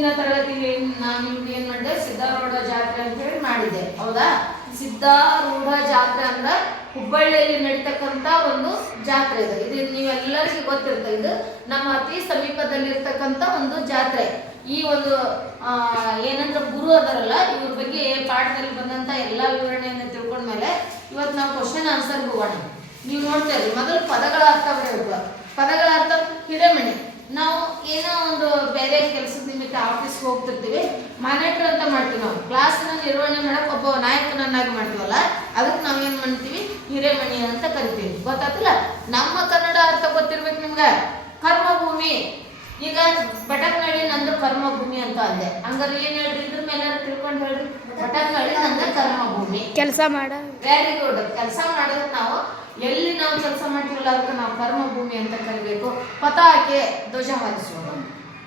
ಹಿಂದಿನ ತರಗತಿಯಲ್ಲಿ ನಾನು ನಿಮ್ಗೆ ಏನ್ ಮಾಡಿದೆ, ಸಿದ್ಧಾರೂಢ ಜಾತ್ರೆ ಅಂತ ಹೇಳಿ ಮಾಡಿದ್ದೆ, ಹೌದಾ? ಸಿದ್ಧಾರೂಢ ಜಾತ್ರೆ ಅಂದ್ರೆ ಹುಬ್ಬಳ್ಳಿಯಲ್ಲಿ ನಡೀತಕ್ಕಂತ ಒಂದು ಜಾತ್ರೆ ಇದೆ. ಇದು ನೀವೆಲ್ಲರಿಗೂ ಗೊತ್ತಿರುತ್ತೆ. ಇದು ನಮ್ಮ ಅತಿ ಸಮೀಪದಲ್ಲಿರ್ತಕ್ಕಂಥ ಒಂದು ಜಾತ್ರೆ. ಈ ಒಂದು ಏನಂದ್ರೆ ಗುರು ಅದರಲ್ಲ, ಇವ್ರ ಬಗ್ಗೆ ಪಾಠದಲ್ಲಿ ಬಂದಂತ ಎಲ್ಲಾ ವಿವರಣೆಯನ್ನು ತಿಳ್ಕೊಂಡ್ಮೇಲೆ ಇವತ್ತು ನಾವು ಕ್ವಶನ್ ಆನ್ಸರ್ ಹೋಗೋಣ. ನೀವು ನೋಡ್ತಾ ಇದ್ರಿ, ಮೊದಲು ಪದಗಳ ಅರ್ಥ ಬರಬೇಕು. ಪದಗಳ ಅರ್ಥ ಹಿರೇಮಣಿ. ನಾವು ಏನೋ ಒಂದು ಬೇರೆ ಕೆಲಸದ ನಿಮಿತ್ತ ಆಫೀಸ್ಗೆ ಹೋಗ್ತಿರ್ತೀವಿ, ಮಾನಿಟರ್ ಅಂತ ಮಾಡ್ತೀವಿ. ನಾವು ಕ್ಲಾಸ್ನ ನಿರ್ವಹಣೆ ಮಾಡಕ್ ಒಬ್ಬ ನಾಯಕನನ್ನಾಗಿ ಮಾಡ್ತೀವಲ್ಲ, ಅದಕ್ಕೆ ನಾವೇನ್ ಮಾಡ್ತೀವಿ, ಹಿರೇಮಣಿ ಅಂತ ಕರಿತೀವಿ. ಗೊತ್ತಾಗ್ತಿಲ್ಲ? ನಮ್ಮ ಕನ್ನಡ ಅರ್ಥ ಗೊತ್ತಿರ್ಬೇಕು ನಿಮ್ಗೆ. ಕರ್ಮಭೂಮಿ. ಈಗ ಬಟಕ್ನಳ್ಳಿ ನಂದು ಕರ್ಮಭೂಮಿ ಅಂತ ಅಂದೆ, ಹಂಗಾರೆ ಏನ್ ಹೇಳ್ರಿ, ಇದ್ರ ಮೇಲೆ ತಿಳ್ಕೊಂಡು ಹೇಳ್ರಿ. ಬಟಕ್ನಳ್ಳಿ ನಂದು ಕರ್ಮಭೂಮಿ. ಕೆಲಸ ಮಾಡ. Very good. ಕೆಲಸ ಮಾಡೋದಕ್ಕೆ ನಾವು ಎಲ್ಲಿ ನಾವು ಕೆಲಸ ಮಾಡ್ತೀವಲ್ಲ ಅದಕ್ಕೆ ನಾವು ಕರ್ಮಭೂಮಿ ಅಂತ ಕರಿಬೇಕು. ಪತಾಕೆ, ಧ್ವಜ ಹಾರಿಸುವುದು.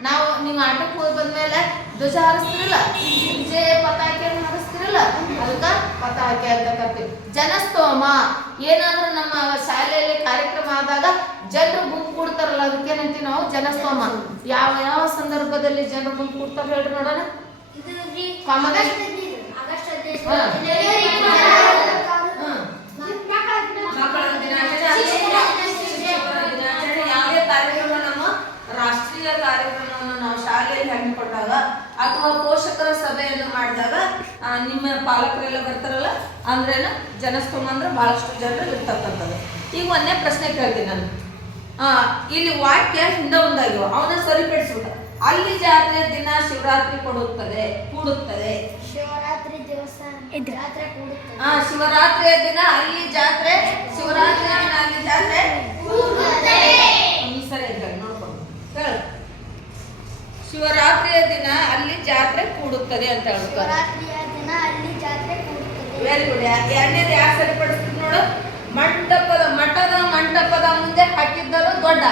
ನಾವು ನೀವು ಆಟಕ್ಕೆ ಹೋಗಿ ಬಂದ್ಮೇಲೆ ಧ್ವಜ ಹಾರಿಸ್ತಿರಲ್ಲ, ವಿಜಯ ಪತಾಕೆ ಹಾರಿಸ್ತಿರಲ್ಲ, ಅದಕ್ಕೆ ಪತಾಕೆ ಅಂತ ಕರಿತೀವಿ. ಜನಸ್ತೋಮ. ಏನಾದ್ರೂ ನಮ್ಮ ಶಾಲೆಯಲ್ಲಿ ಕಾರ್ಯಕ್ರಮ ಆದಾಗ ಜನರು ಗುಂಪು ಕೂಡ್ತಾರಲ್ಲ, ಅದಕ್ಕೇನಂತೀವಿ ನಾವು ಜನಸ್ತೋಮ. ಯಾವ ಯಾವ ಸಂದರ್ಭದಲ್ಲಿ ಜನರು ಗುಂಪು ಕೂಡ್ತಾರೆ ಹೇಳ್ರಿ ನೋಡೋಣ. ಮಕ್ಕಳ ದಿನಾಚರಣೆ, ಯಾವುದೇ ಕಾರ್ಯಕ್ರಮ, ನಮ್ಮ ರಾಷ್ಟ್ರೀಯ ಕಾರ್ಯಕ್ರಮವನ್ನು ನಾವು ಶಾಲೆಯಲ್ಲಿ ಹಮ್ಮಿಕೊಂಡಾಗ ಅಥವಾ ಪೋಷಕರ ಸಭೆಯನ್ನು ಮಾಡಿದಾಗ ನಿಮ್ಮ ಪಾಲಕರೆಲ್ಲ ಬರ್ತಾರಲ್ಲ, ಅಂದ್ರೇನು ಜನಸ್ತೋಮ ಅಂದ್ರೆ ಬಹಳಷ್ಟು ಜನರು ಇರ್ತಕ್ಕಂಥದ್ದು. ಈಗ ಒಂದೇ ಪ್ರಶ್ನೆ ಕೇಳ್ತೀನಿ ನಾನು. ಇಲ್ಲಿ ವಾಕ್ಯ ಹಿಂದೆ ಒಂದಾಗಿವ, ಅವನ್ನ ಸರಿಪಡಿಸ್ಬಿಟ್ಟ. ಅಲ್ಲಿ ಜಾತ್ರೆ ದಿನ ಶಿವರಾತ್ರಿ ಕೂಡುತ್ತದೆ. ಶಿವರಾತ್ರಿ ದಿವಸ ಜಾತ್ರೆ ಕೂಡುತ್ತದೆ. ಶಿವರಾತ್ರಿಯ ದಿನ ಅಲ್ಲಿ ಜಾತ್ರೆ, ಶಿವರಾತ್ರಿಯ ದಿನ ಅಲ್ಲಿ ಜಾತ್ರೆ ಕೂಡುತ್ತದೆ. ಈ ಸರಿ ನೋಡ್ಕೊಂಡು ಹೇಳು. ಶಿವರಾತ್ರಿಯ ದಿನ ಅಲ್ಲಿ ಜಾತ್ರೆ ಕೂಡುತ್ತದೆ ಅಂತ ಹೇಳ್ತಾರೆ. ಶಿವರಾತ್ರಿಯ ದಿನ ಅಲ್ಲಿ ಜಾತ್ರೆ ಕೂಡುತ್ತದೆ. Very good. ಎರಡನೇದು ಯಾರು ಸರಿಪಡಿಸ್ತೀವಿ ನೋಡು. ಮಠದ ಮಂಟಪದ ಮುಂದೆ ಹಾಕಿದ್ದರು ದೊಡ್ಡ.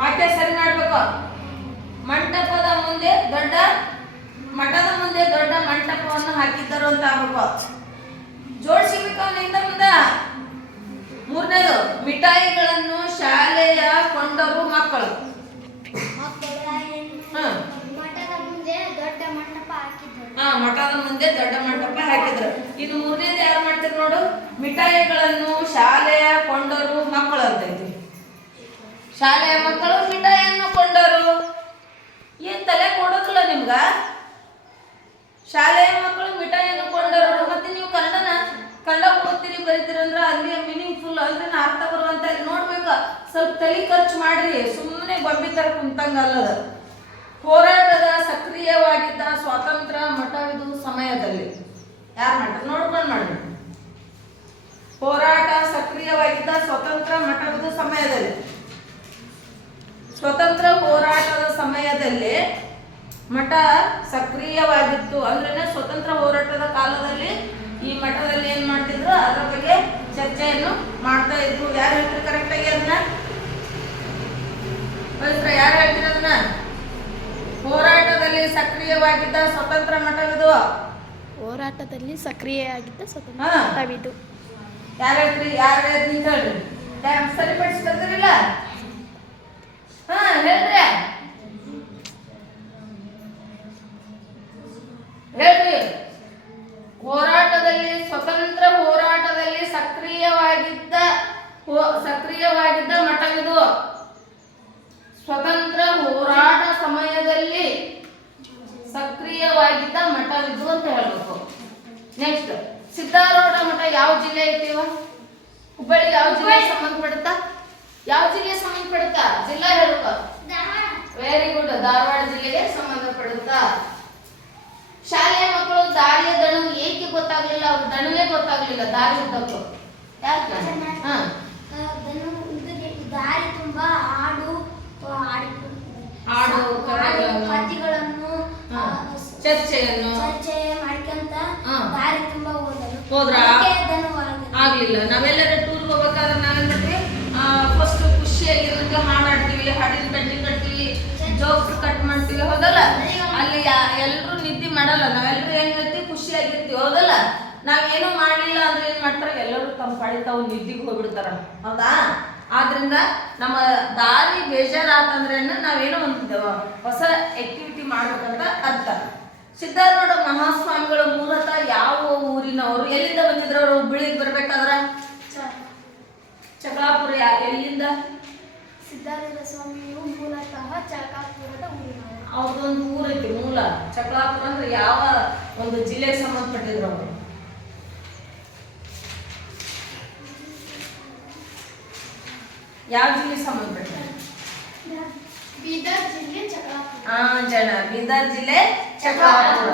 ವಾಕ್ಯ ಸರಿ ಮಾಡ್ಬೇಕು. ಮಂಟಪದ ಮುಂದೆ ದೊಡ್ಡ, ಮಠದ ಮುಂದೆ ದೊಡ್ಡ ಮಂಟಪವನ್ನು ಹಾಕಿದ್ದರು ಅಂತ ಆಗ್ಬೇಕು. ಜೋಡಿಸಿಬೇಕು ಅವನಿಂದ ಮುಂದೆ. ಮೂರನೇದು, ಮಿಠಾಯಿಗಳನ್ನು ಶಾಲೆಯ ಕೊಂಡರು ಮಕ್ಕಳು. ಮಠದ ಮುಂದೆ ದೊಡ್ಡ ಮಂಟಪ ಹಾಕಿದ್ದರು. ಮಠದ ಮುಂದೆ ದೊಡ್ಡ ಮಂಟಪ ಹಾಕಿದ್ರು. ಇನ್ನು ಮೂರನೇದು ಯಾರು ಮಾಡ್ತಾರೆ ನೋಡು. ಮಿಠಾಯಿಗಳನ್ನು ಶಾಲೆಯ ಕೊಂಡರು ಮಕ್ಕಳು ಅಂತ ಐತಿ. ಶಾಲೆಯ ಮಕ್ಕಳು ಮಿಠಾಯಿಯನ್ನು ಕೊಂಡರು. ಏನ್ ತಲೆ ಕೊಡೋದಿಲ್ಲ ನಿಮ್ಗ? ಶಾಲೆಯ ಮಕ್ಕಳು ಮಿಠಾಯಿಯನ್ನು ಕೊಂಡರು. ಮತ್ತೆ ನೀವು ಕನ್ನಡ ಓದ್ತೀರಿ ಬರೀತೀರಿ ಅಂದ್ರೆ ಅಲ್ಲಿ ಮೀನಿಂಗ್ಫುಲ್ ಅಂದ್ರೆ ಅರ್ಥ ಬರುವಂತ ನೋಡ್ಬೇಕು. ಸ್ವಲ್ಪ ತಲೆ ಖರ್ಚು ಮಾಡ್ರಿ, ಸುಮ್ಮನೆ ಬೊಬ್ಬಿ ತರ ಕುಂತಂಗಲ್ಲದ. ಹೋರಾಟದ ಸಕ್ರಿಯವಾಗಿದ್ದ ಸ್ವಾತಂತ್ರ್ಯ ಮಠವಿದು ಸಮಯದಲ್ಲಿ. ಯಾರು ಮಾಡ್ತಾರೆ ನೋಡ್ಕೊಂಡು ಮಾಡ್ರಿ. ಹೋರಾಟ ಸಕ್ರಿಯವಾಗಿದ್ದ ಸ್ವತಂತ್ರ ಮಠವಿದು ಸಮಯದಲ್ಲಿ. ಸ್ವತಂತ್ರ ಹೋರಾಟದ ಸಮಯದಲ್ಲಿ ಮಠ ಸಕ್ರಿಯವಾಗಿತ್ತು ಅಂದ್ರೆ ಸ್ವತಂತ್ರ ಹೋರಾಟದ ಕಾಲದಲ್ಲಿ ಈ ಮಠದಲ್ಲಿ ಏನ್ ಮಾಡ್ತಿದ್ರು, ಅದರ ಬಗ್ಗೆ ಚರ್ಚೆಯನ್ನು ಮಾಡ್ತಾ ಇದ್ರು. ಯಾರು ಹೇಳ್ತಾರೆ ಕರೆಕ್ಟಾಗಿ ಅದನ್ನ? ಯಾರು ಹೇಳ್ತೀರ ಅದನ್ನ? ಹೋರಾಟದಲ್ಲಿ ಸಕ್ರಿಯವಾಗಿದ್ದ ಸ್ವತಂತ್ರ ಮಠವಿದು. ಹೋರಾಟದಲ್ಲಿ ಸಕ್ರಿಯವಾಗಿದ್ದ ಸ್ವತಂತ್ರ ಮಠವಿದು. ಯಾರು ಹೇಳ್ತೀರಿ? ಯಾರು ಹೇಳ್ರಿ ಹೇಳ್ರಿ. ಸರಿಪಡಿಸಿ ಬರ್ತೀರಿಲ್ಲ? ಹೇಳ್ರಿ ಹೇಳ್ರಿ. ಹೋರಾಟದಲ್ಲಿ ಸ್ವತಂತ್ರ ಹೋರಾಟದಲ್ಲಿ ಸಕ್ರಿಯವಾಗಿದ್ದ ಮಠವಿದು. ಸ್ವತಂತ್ರ ಹೋರಾಟ ಸಮಯದಲ್ಲಿ ಸಕ್ರಿಯವಾಗಿದ್ದ ಮಠವಿದು ಅಂತ ಹೇಳ್ಬೇಕು. ನೆಕ್ಸ್ಟ್, ಸಿದ್ಧಾರೂಢ ಮಠ ಯಾವ ಜಿಲ್ಲೆ ಐತಿವ? ಹುಬ್ಬಳ್ಳಿ ಯಾವ ಜಿಲ್ಲೆಗೆ ಸಂಬಂಧಪಡುತ್ತಾ? ಯಾವ ಜಿಲ್ಲೆಗೆ ಸಂಬಂಧಪಡುತ್ತಾ? ಜಿಲ್ಲಾ ಹೇಳುತ್ತಾ? Very good. ಧಾರವಾಡ ಜಿಲ್ಲೆಗೆ ಸಂಬಂಧಪಡುತ್ತಾ. ಶಾಲೆಯ ಮಕ್ಕಳು ದಾರಿಯ ದಣು ಏಕೆ ಗೊತ್ತಾಗ್ಲಿಲ್ಲ? ಅವ್ರ ದಣುವೇ ಗೊತ್ತಾಗ್ಲಿಲ್ಲ ದಾರಿ ಉದ್ದಕ್ಕೂ. ಯಾಕೆ? ದಾರಿ ತುಂಬಾ ಹಾಡು ಕಥೆಗಳನ್ನು ಚರ್ಚೆ ಮಾಡ್ಕೊಂತ ದಾರಿ ತುಂಬಾ ಹೋದ್ರ ಆಗ್ಲಿಲ್ಲ. ನಾವೆಲ್ಲರ ಟೂರ್ ಹೋಗ್ಬೇಕಾದ್ರೆ ನಾವೇನ್ ಮಾಡ್ತೀವಿ, ಫಸ್ಟ್ ಖುಷಿಯಾಗಿರೋದಕ್ಕೆ ಹಾಡಾಡ್ತೀವಿ, ಹಾಡಿನ ಕಡ್ಡಿ ಕಟ್ತೀವಿ, ಜೋಕ್ಸ್ ಕಟ್ ಮಾಡ್ತೀವಿ, ಹೌದಲ್ಲ? ಅಲ್ಲಿ ಎಲ್ಲರೂ ನಿದ್ದೆ ಮಾಡಲ್ಲ. ನಾವೆಲ್ಲರೂ ಏನ್ ಹೇಳ್ತೀವಿ, ಖುಷಿಯಾಗಿರ್ತೀವಿ, ಹೌದಲ್ಲ? ನಾವೇನೋ ಮಾಡ್ಲಿಲ್ಲ ಅಂದ್ರೆ ಏನ್ ಮಾಡ್ತಾರೆ, ಎಲ್ಲರೂ ತಮ್ಮ ಪಾಡಿ ತಾವು ನಿದ್ದಿಗೆ ಹೋಗ್ಬಿಡ್ತಾರ, ಹೌದಾ? ಆದ್ರಿಂದ ನಮ್ಮ ದಾರಿ ಬೇಜಾರಾತಂದ್ರೆ ನಾವೇನೋ ಒಂದು ಹೊಸ ಆಕ್ಟಿವಿಟಿ ಮಾಡ್ಬೇಕಂತ ಅರ್ಥ. ಸಿದ್ಧಾರೂಢ ಮಹಾಸ್ವಾಮಿಗಳು ಮೂಲತಃ ಯಾವ ಊರಿನವರು, ಎಲ್ಲಿಂದ ಬಂದಿದ್ರು ಅವರು? ಹುಬ್ಬಳ್ಳಿಗೆ ಬರ್ಬೇಕಾದ್ರ ಚಕ್ಲಾಪುರ ಎಲ್ಲಿಂದ? ಸಿದ್ಧಾರೂಢ ಸ್ವಾಮಿಯು ಮೂಲತಃ ಚಕ್ಲಾಪುರದ ಊರಿನವರು. ಅವ್ರದೊಂದು ಊರೈತಿ ಮೂಲ. ಚಕ್ಲಾಪುರ ಅಂದ್ರೆ ಯಾವ ಒಂದು ಜಿಲ್ಲೆಗೆ ಸಂಬಂಧಪಟ್ಟಿದ್ರು ಅವರು? ಯಾವ ಜಿಲ್ಲೆಗೆ ಸಂಬಂಧಪಟ್ಟಿದ್ರು? ಬೀದರ್ ಜಿಲ್ಲೆ ಚಕ್ಲಾಪುರ. ಬೀದರ್ ಜಿಲ್ಲೆ ಚಕ್ಲಾಪುರ.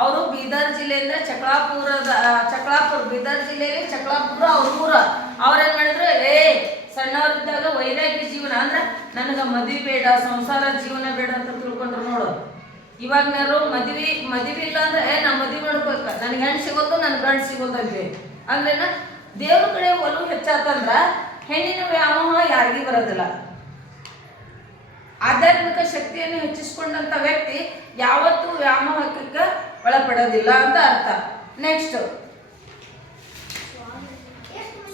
ಅವರು ಬೀದರ್ ಜಿಲ್ಲೆಯಿಂದ ಚಕ್ಲಾಪುರ ಬೀದರ್ ಜಿಲ್ಲೆಯಲ್ಲಿ ಚಕ್ಲಾಪುರ ಅವ್ರ ಊರ. ಅವ್ರೇನ್ ಮಾಡಿದ್ರು, ಸಣ್ಣವರಿದ್ದಾಗ ವೈರಾಗ್ಯ ಜೀವನ ಅಂದ್ರೆ ನನಗ ಮದ್ವಿ ಬೇಡ, ಸಂಸಾರ ಜೀವನ ಬೇಡ ಅಂತ ತಿಳ್ಕೊಂಡ್ರು ನೋಡು. ಇವಾಗನಾರು ಮದ್ವಿ ಇಲ್ಲ ಅಂದ್ರೆ ನಾ ಮದ್ವಿ ಮಾಡ್ಬೇಕ, ನನ್ಗೆ ಹೆಣ್ಣು ಸಿಗೋದು ನನ್ ಗಂಡು ಸಿಗೋದು ಅಂತೆ. ಅಂದ್ರೇನ ದೇವ್ರ ಕಡೆ ಒಲವು ಹೆಚ್ಚಾತಂದ್ರ ಹೆಣ್ಣಿನ ವ್ಯಾಮೋಹ ಯಾರಿಗೂ ಬರೋದಿಲ್ಲ. ಆಧ್ಯಾತ್ಮಿಕ ಶಕ್ತಿಯನ್ನು ಹೆಚ್ಚಿಸಿಕೊಂಡಂತ ವ್ಯಕ್ತಿ ಯಾವತ್ತೂ ವ್ಯಾಮೋಹಕ್ಕೆ ಒಳಪಡೋದಿಲ್ಲ ಅಂತ ಅರ್ಥ. ನೆಕ್ಸ್ಟ್,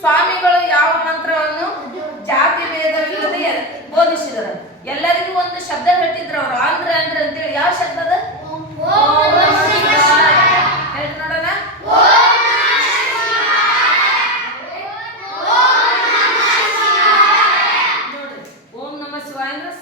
ಸ್ವಾಮಿಗಳು ಯಾವ ಮಂತ್ರವನ್ನು ಜಾತಿ ಭೇದವಿಲ್ಲದೆ ಬೋಧಿಸಿದರು? ಎಲ್ಲರಿಗೂ ಒಂದು ಶಬ್ದ ಹೇಳ್ತಿದ್ರು ಅವರು, ಅಂದ್ರೆ ಅಂತೇಳಿ. ಯಾವ ಶಬ್ದ ಅದ? ಹೇಳಿ ನೋಡೋಣ.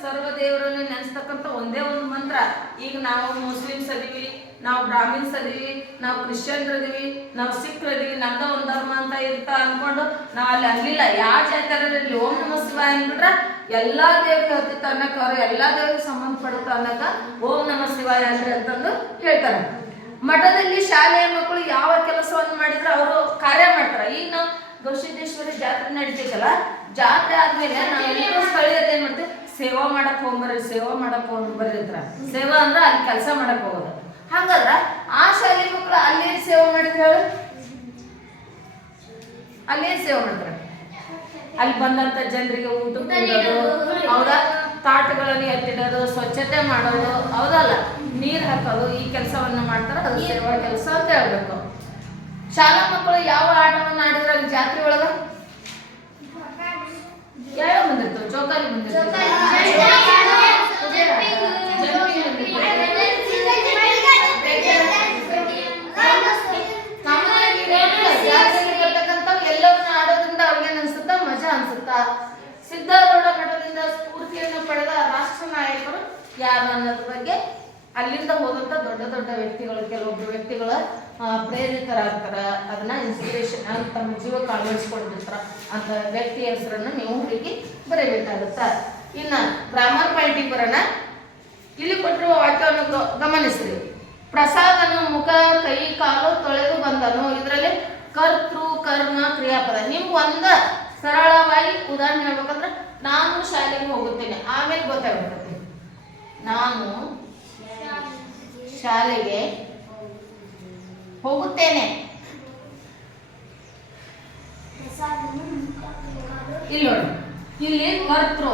ಸರ್ವ ದೇವರನ್ನು ನೆನೆಸ್ತಕ್ಕಂಥ ಒಂದೇ ಒಂದು ಮಂತ್ರ. ಈಗ ನಾವು ಮುಸ್ಲಿಮ್ಸ್ ಅದೀವಿ, ನಾವು ಬ್ರಾಹ್ಮಿನ್ಸ್ ಅದೀವಿ, ನಾವು ಕ್ರಿಶ್ಚಿಯನ್ಸ್ ಅದೀವಿ, ನಾವು ಸಿಖ್ರು ಅದೀವಿ, ನಮ್ದ ಒಂದು ಧರ್ಮ ಅಂತ ಇರ್ತಾ ಅನ್ಕೊಂಡು ನಾವು ಅಲ್ಲಿ ಅನ್ಲಿಲ್ಲ. ಯಾವ ಜಾತಿಯಲ್ಲಿ ಓಂ ನಮಃ ಶಿವಾಯ ಅಂದ್ಬಿಟ್ರ ಎಲ್ಲಾ ದೇವ್ರಿಗೆ ಹತ್ತಿತ್ತ ಅನ್ನಕ, ಅವ್ರು ಎಲ್ಲಾ ದೇವ್ರಿಗೆ ಸಂಬಂಧಪಡುತ್ತ ಅನ್ನಕ ಓಂ ನಮಃ ಶಿವಾಯ ಅಂದ್ರೆ ಅಂತಂದು ಹೇಳ್ತಾರೆ. ಮಠದಲ್ಲಿ ಶಾಲೆಯ ಮಕ್ಕಳು ಯಾವ ಕೆಲಸವನ್ನು ಮಾಡಿದ್ರೆ ಅವರು ಕಾರ್ಯ ಮಾಡ್ತಾರೆ. ಈಗ ನಾವು ಗವಿಸಿದ್ದೇಶ್ವರಿ ಜಾತ್ರೆ ನಡೀತೈತಲ್ಲ, ಜಾತ್ರೆ ಆದ್ಮೇಲೆ ನಾವೆಲ್ಲರೂ ಸ್ಥಳೀಯರು ಏನ್ ಮಾಡ್ತೀವಿ, ಸೇವಾ ಮಾಡಕ್ ಹೋಗ್ಬರ್ರಿ, ಸೇವಾ ಮಾಡಕ್ ಹೋಗ್ಬರ್ರಿ ಅಂತಾರ. ಸೇವಾ ಅಂದ್ರೆ ಅಲ್ಲಿ ಕೆಲಸ ಮಾಡಕ್ ಹೋಗೋದು. ಹಂಗಾದ್ರ ಆ ಶಾಲೆ ಮಕ್ಕಳು ಅಲ್ಲೇನ್ ಸೇವಾ ಮಾಡಿದ್ರು ಹೇಳು? ಅಲ್ಲೇನ್ ಸೇವಾ ಮಾಡ್ತಾರೆ? ಅಲ್ಲಿ ಬಂದಂತ ಜನರಿಗೆ ಊಟ ಕೊಡೋದು, ಹೌದಾ, ತಾಟುಗಳನ್ನು ಎತ್ತಿಡೋದು, ಸ್ವಚ್ಛತೆ ಮಾಡೋದು, ಹೌದಲ್ಲ, ನೀರ್ ಹಾಕೋದು, ಈ ಕೆಲಸವನ್ನ ಮಾಡ್ತಾರ. ಅದು ಸೇವಾ ಕೆಲಸ ಅಂತ ಹೇಳ್ಬೇಕು. ಶಾಲಾ ಮಕ್ಕಳು ಯಾವ ಆಟವನ್ನ ಆಡಿದ್ರ ಅಲ್ಲಿ ಜಾತ್ರೆ ಒಳಗ? ಯಾವ ಬಂದಿರ್ತವೆ? ಜೋಕಾಲಿ ಬಂದಿರ್ತವೆ, ಎಲ್ಲವನ್ನ ಆಡೋದ್ರಿಂದ ಅವ್ರಿಗೇನ್ ಅನ್ಸುತ್ತ? ಮಜಾ ಅನ್ಸುತ್ತ. ಸಿದ್ಧಾರೂಢ ಮಠದಿಂದ ಸ್ಫೂರ್ತಿಯನ್ನು ಪಡೆದ ರಾಷ್ಟ್ರ ನಾಯಕರು ಯಾರು ಅನ್ನೋದ್ರ ಬಗ್ಗೆ ಅಲ್ಲಿಂದ ಹೋದಂತ ದೊಡ್ಡ ದೊಡ್ಡ ವ್ಯಕ್ತಿಗಳು, ಕೆಲವೊಬ್ಬರು ವ್ಯಕ್ತಿಗಳು ಪ್ರೇರಿತರಾಗ್ತಾರ, ಅದನ್ನ ಇನ್ಸ್ಪಿರೇಷನ್ ಅಂತ ತಮ್ಮ ಜೀವಕ್ಕೆ ಅಳವಡಿಸ್ಕೊಂಡಿರ್ತಾರ ಅಂತ ವ್ಯಕ್ತಿಯ ಹೆಸರನ್ನು ನೀವು ಹುಡುಗಿ ಬರೀಬೇಕಾಗುತ್ತ. ಇನ್ನ ಗ್ರಾಮರ್ ಪಾಯಿಂಟಿಗೆ ಬರೋಣ. ಇಲ್ಲಿ ಕೊಟ್ಟಿರುವ ವಾಕ್ಯವನ್ನು ಗಮನಿಸ್ರಿ. ಪ್ರಸಾದನು ಮುಖ ಕೈ ಕಾಲು ತೊಳೆದು ಬಂದನು. ಇದರಲ್ಲಿ ಕರ್ತೃ ಕರ್ಮ ಕ್ರಿಯಾಪದ. ನಿಮ್ಗೆ ಒಂದ ಸರಳವಾಗಿ ಉದಾಹರಣೆ ಹೇಳ್ಬೇಕಂದ್ರೆ, ನಾನು ಶಾಲೆಗೆ ಹೋಗುತ್ತೇನೆ, ಆಮೇಲೆ ಗೊತ್ತಾಗ್ಬಿಡ್ತೈತಿ. ನಾನು ಶಾಲೆಗೆ ಹೋಗುತ್ತೇನೆ. ಇಲ್ಲಿ ನೋಡಿ, ಇಲ್ಲಿ ಕರ್ತೃ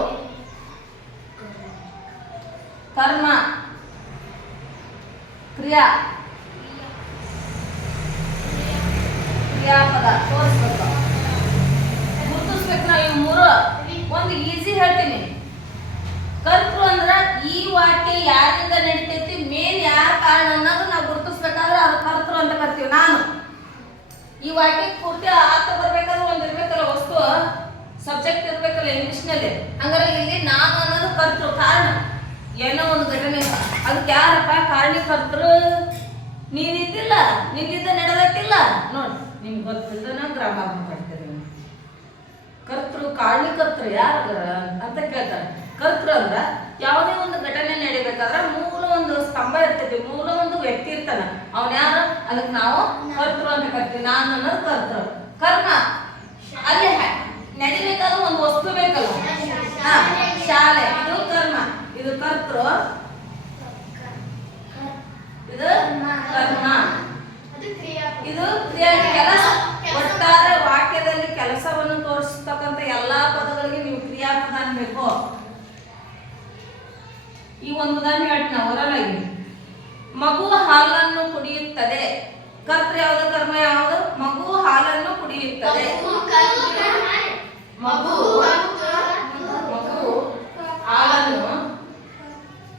ಕರ್ಮ ಕ್ರಿಯಾ ಕ್ರಿಯಾಪದ ತೋರಿಸ್ಬೇಕು, ಗುರುತಿಸ್ಬೇಕು. ನಾವು ಇವು ಮೂರು ಒಂದು ಈಸಿ ಹೇಳ್ತೀನಿ. ಕರ್ತೃ ಅಂದ್ರ ಈ ವಾಕ್ಯ ಯಾರಿಂದ ನಡೀತೈತಿ, ಮೇನ್ ಯಾರ ಕಾರಣ ಅನ್ನೋದು ನಾವು ಗುರುತಿಸ್ಬೇಕಾದ್ರೆ ಅದು ಕರ್ತೃ ಅಂತ ಕರ್ತೀವಿ. ನಾನು ಈ ವಾಕ್ಯಕ್ಕೆ ಪೂರ್ತಿ ಅರ್ಥ ಬರ್ಬೇಕಾದ್ರೆ ಒಂದು ಇರ್ಬೇಕಲ್ಲ, ವಸ್ತು ಸಬ್ಜೆಕ್ಟ್ ಇರ್ಬೇಕಲ್ಲ ಇಂಗ್ಲಿಷ್ನಲ್ಲಿ. ಹಂಗಾರೆ ಇಲ್ಲಿ ನಾನು ಅನ್ನೋದು ಕರ್ತೃ, ಕಾರಣ. ಏನೋ ಒಂದು ಘಟನೆ, ಅದಕ್ಕೆ ಯಾರಪ್ಪ ಕಾರಣೀಕರ್ತೃ? ನೀನಿದ್ದಿಲ್ಲ, ನಿನ್ನಿಂದ ನಡೆದಕ್ಕಿಲ್ಲ. ನೋಡಿ, ನಿಮ್ಗೆ ಗೊತ್ತಿಲ್ಲದ ಗ್ರಾಮರ್ ಮಾಡ್ತೀರಿ. ಕರ್ತೃ ಕಾರಣೀಕರ್ತೃ ಯಾರು ಅಂತ ಕೇಳ್ತಾರೆ. ಕರ್ತೃ ಅಂದ್ರ ಯಾವುದೇ ಒಂದು ಘಟನೆ ನಡಿಬೇಕಾದ್ರೆ ಮೂಲ ಒಂದು ಸ್ತಂಭ ಇರ್ತೈತಿ, ಮೂಲ ಒಂದು ವ್ಯಕ್ತಿ ಇರ್ತಾನ. ಅವನ್ ಯಾರು? ಅದಕ್ಕೆ ನಾವು ಕರ್ತೃ ಅಂತ ಕರಿತೀವಿ. ನಾನು ಅನ್ನೋದು ಕರ್ತೃ. ಕರ್ಮ ಅಲ್ಲಿ ನಡಿಬೇಕಾದ್ರೆ ಒಂದು ವಸ್ತು ಬೇಕಲ್ಲ, ಶಾಲೆ, ಇದು ಕರ್ಮ, ಇದು ಕರ್ತೃ, ಇದು ಕರ್ಮ, ಇದು ಕ್ರಿಯಾ ಕೆಲಸ. ಒಟ್ಟಾರೆ ವಾಕ್ಯದಲ್ಲಿ ಕೆಲಸವನ್ನು ತೋರಿಸ್ತಕ್ಕಂಥ ಎಲ್ಲಾ ಪದಗಳಿಗೆ ನೀವು ಕ್ರಿಯಾಪದ ಅನ್ಬೇಕು. ಈ ಒಂದು ಉದಾಹರಣೆ ಹೇಳ್ತೀನಿ ಹೊರಲಾಗಿ. ಮಗು ಹಾಲನ್ನು ಕುಡಿಯುತ್ತದೆ. ಕರ್ತೃ ಯಾವುದು? ಕರ್ಮ ಯಾವುದು? ಮಗು ಹಾಲನ್ನು ಕುಡಿಯುತ್ತದೆ. ಮಗು ಹಾಲನ್ನು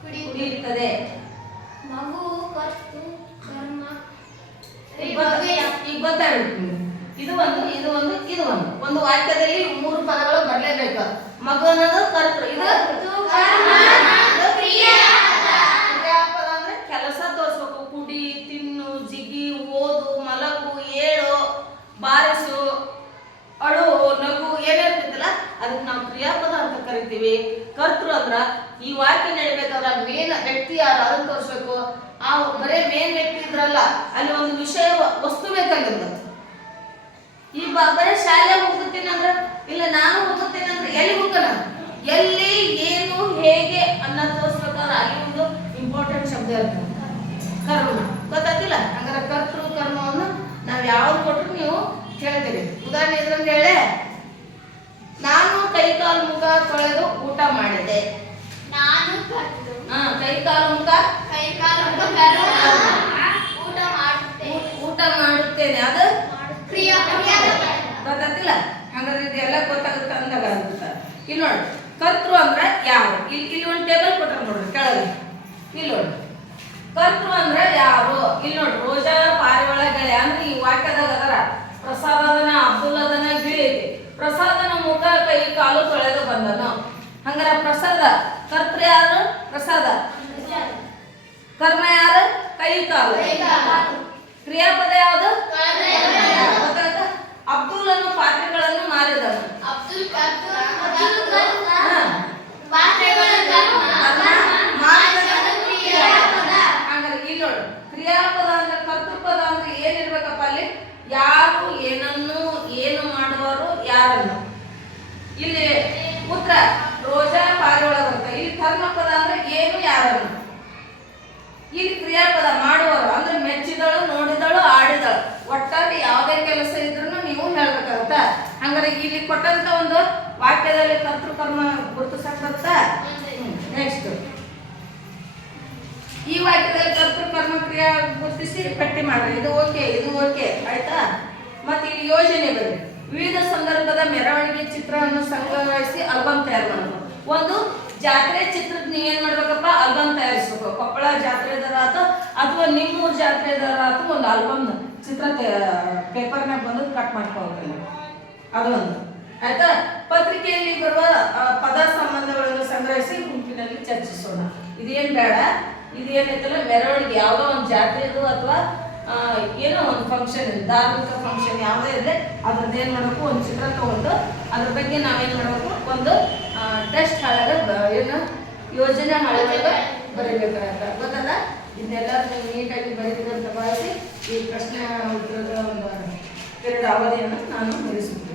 ಕುಡಿಯುತ್ತದೆ. ಮಗು ಕತ್ತು ಕರ್ಮ ಈಗ ಗೊತ್ತಾಗುತ್ತೆ. ಇದು ಒಂದು ವಾಕ್ಯದಲ್ಲಿ 3 ಪದಗಳು ಬರಲೇಬೇಕು. ಮಗು ಅನ್ನೋದು ಕರ್ತೃ, ಇದು ಕ್ರಿಯಾಪದ ಅಂದ್ರೆ ಕೆಲಸ ತೋರಿಸ್ಬೇಕು. ಕುಡಿ, ತಿನ್ನು, ಜಿಗಿ, ಓದು, ಮಲಗು, ಏಳು, ಬಾರಿಸು, ಅಳು, ನಗು ಏನಿರ್ತೈತಲ್ಲ ಅದಕ್ಕೆ ನಾವು ಕ್ರಿಯಾಪದ ಅಂತ ಕರಿತೀವಿ. ಕರ್ತೃ ಅಂದ್ರ ಈ ವಾಕ್ಯ ನಡಿಬೇಕಾದ್ರೆ ಮೇನ್ ವ್ಯಕ್ತಿ ಯಾರು ಅದನ್ನ ತೋರಿಸ್ಬೇಕು. ಆ ಬರೇ ಮೇನ್ ವ್ಯಕ್ತಿ ಇದ್ರಲ್ಲ, ಅಲ್ಲಿ ಒಂದು ವಿಷಯ ವಸ್ತು ಬೇಕಾಗಿರ್ತದೆ. ಈ ಬರೇ ಶಾಲೆ ಹೋಗುತ್ತೇನೆ ಅಂದ್ರೆ ಇಲ್ಲ ನಾನು ಹೋಗುತ್ತೇನೆ ಅಂದ್ರೆ ಎಲ್ಲಿ ಹೋಗೋಣ, ಎಲ್ಲಿ ಏನು ಹೇಗೆ ಅನ್ನೋದು ತೋರಿಸ್ಬೇಕಾದ್ರೆ ಅಲ್ಲಿ ಒಂದು ಇಂಪಾರ್ಟೆಂಟ್ ಶಬ್ದ ಇರ್ತದೆ, ಕರ್ಮ. ಗೊತ್ತಾಗ್ತಿಲ್ಲ? ಹಂಗಾರೆ ಕರ್ತೃ ಕರ್ಮವನ್ನು ನಾವು ಯಾವ್ದು ಕೊಟ್ಟರು ನೀವು ಹೇಳ್ತೀರಿ. ಉದಾಹರಣೆ ಇದ್ರಂತ ಹೇಳಿ, ನಾನು ಕೈಕಾಲು ಮುಖ ತೊಳೆದು ಊಟ ಮಾಡಿದೆ. ನಾನು ಕತ್ತು ಕೈಕಾಲು ಮುಖ ಊಟ ಮಾಡುತ್ತೇನೆ. ಅದು ಗೊತ್ತಾಗ್ತಿಲ್ಲ? ಹಂಗಾದ್ರೆ ಇದೆಲ್ಲ ಗೊತ್ತಾಗುತ್ತೆ ಅಂದಾಗ ಆಗುತ್ತೆ. ಇಲ್ಲಿ ನೋಡಿ, ಕರ್ತೃ ಅಂದ್ರೆ ಯಾರು. ಇಲ್ಲಿ ಒಂದು ಟೇಬಲ್ ಕೊಟ್ಟಾರ ನೋಡ್ರಿ ಕೆಳಗೆ. ಇಲ್ಲಿ ನೋಡಿ, ಕರ್ತೃ ಅಂದ್ರೆ ಯಾರು. ಇಲ್ಲಿ ನೋಡಿ, ರೋಜಾ, ಪಾರಿವಾಳ, ಗೆಳೆ ಅಂದ್ರೆ ಈ ವಾಕ್ಯದಾಗ ಅದರ. ಪ್ರಸಾದ್ ಅದನ, ಅಬ್ದುಲ್ ಅದನ, ಗಿಳಿ ಐತಿ. ಪ್ರಸಾದನ ಮುಖ ಕೈ ಕಾಲು ತೊಳೆದು ಬಂದನು. ಹಂಗಾರ ಪ್ರಸಾದ ಕರ್ತೃ ಯಾರು? ಪ್ರಸಾದ. ಕರ್ಮ ಯಾರು? ಕೈ ಕಾಲು. ಕ್ರಿಯಾಪದ ಯಾವುದು? ಅಬ್ದುಲ್ ಅನ್ನು ಪಾತ್ರೆಗಳನ್ನು ಮಾರಿದನು. ಹಂಗಾರೆ ಇಲ್ಲಿ ನೋಡು, ಕ್ರಿಯಾಪದ ಅಂದ್ರೆ ಕರ್ತೃಪದ ಅಂದ್ರೆ ಏನಿರ್ಬೇಕಪ್ಪ ಅಲ್ಲಿ? ಯಾರು, ಏನನ್ನು, ಏನು ಮಾಡುವರು, ಯಾರನ್ನು. ಇಲ್ಲಿ ಉತ್ತರ ರೋಜಾ, ಪಾರಿವಾಳ ಬರುತ್ತೆ. ಇಲ್ಲಿ ಕರ್ಮಪದ ಅಂದ್ರೆ ಏನು, ಯಾರನ್ನು. ಇಲ್ಲಿ ಕ್ರಿಯಾಪದ ಮಾಡುವರು ಅಂದ್ರೆ ಮೆಚ್ಚಿದಳು, ನೋಡಿದಳು, ಆಡಿದಳು. ಒಟ್ಟಾಗಿ ಯಾವುದೇ ಕೆಲಸ ಇದ್ರೂ ನೀವು ಹೇಳ್ಬೇಕಾಗತ್ತ. ಹಂಗಾರೆ ಇಲ್ಲಿ ಕೊಟ್ಟಂತ ಒಂದು ವಾಕ್ಯದಲ್ಲಿ ಕರ್ತೃ ಕರ್ಮ ಗುರುತಿಸಕ್ ಬರುತ್ತಾ? ನೆಕ್ಸ್ಟ್ ಈ ವಾಕ್ಯದಲ್ಲಿ ಕರ್ತೃ ಕರ್ಮ ಕ್ರಿಯಾ ಗುರುತಿಸಿ ಪಟ್ಟಿ ಮಾಡ್ರಿ. ಇದು ಓಕೆ ಆಯ್ತಾ? ಮತ್ತೆ ಇಲ್ಲಿ ಯೋಜನೆ ಬನ್ನಿ. ವಿವಿಧ ಸಂದರ್ಭದ ಮೆರವಣಿಗೆ ಚಿತ್ರವನ್ನು ಸಂಗ್ರಹಿಸಿ ಆಲ್ಬಮ್ ತಯಾರು ಮಾಡೋದು. ಒಂದು ಜಾತ್ರೆ ಚಿತ್ರದ ನೀವೇನ್ ಮಾಡ್ಬೇಕಪ್ಪ? ಆಲ್ಬಮ್ ತಯಾರಿಸ್ಬೇಕು. ಕೊಪ್ಪಳ ಜಾತ್ರೆದಾರ ಆತು ಅಥವಾ ನಿಮ್ಮೂರ್ ಜಾತ್ರೆದಾರ ಆತು ಒಂದು ಆಲ್ಬಮ್ ಚಿತ್ರ ಪೇಪರ್ನಾಗ ಬಂದು ಕಟ್ ಮಾಡ್ಕೋಬೇಕು. ಅದೊಂದು ಆಯ್ತಾ? ಪತ್ರಿಕೆಯಲ್ಲಿ ಬರುವ ಪದ ಸಂಬಂಧಗಳನ್ನು ಸಂಗ್ರಹಿಸಿ ಗುಂಪಿನಲ್ಲಿ ಚರ್ಚಿಸೋಣ. ಇದೇನ್ ಬೇಡ, ಇದೇನೈತಲ್ಲ ಮೆರವಣಿಗೆ ಯಾವುದೋ ಒಂದು ಜಾತ್ರೆದು ಅಥವಾ ಏನೋ ಒಂದು ಫಂಕ್ಷನ್, ಧಾರ್ಮಿಕ ಫಂಕ್ಷನ್ ಯಾವುದೇ ಇದೆ ಅದ್ರದ್ದು ಏನು ಮಾಡಬೇಕು, ಒಂದು ಚಿತ್ರ ತಗೊಂಡು ಅದ್ರ ಬಗ್ಗೆ ನಾವೇನು ಮಾಡಬೇಕು, ಒಂದು ಟೆಸ್ಟ್ ಹಾಳಾಗ ಏನು ಯೋಜನೆ ಹಾಳಾಗ ಬರೀಬೇಕಾಗತ್ತ. ಗೊತ್ತಲ್ಲ? ಇದನ್ನೆಲ್ಲ ನೀಟಾಗಿ ಬರೀತಿದೆ ಅಂತ ಭಾವಿಸಿ ಈ ಪ್ರಶ್ನೆ ಉತ್ತರದ ಒಂದು 2 ಅವಧಿಯನ್ನು ನಾನು ಮುಗಿಸುತ್ತೇನೆ.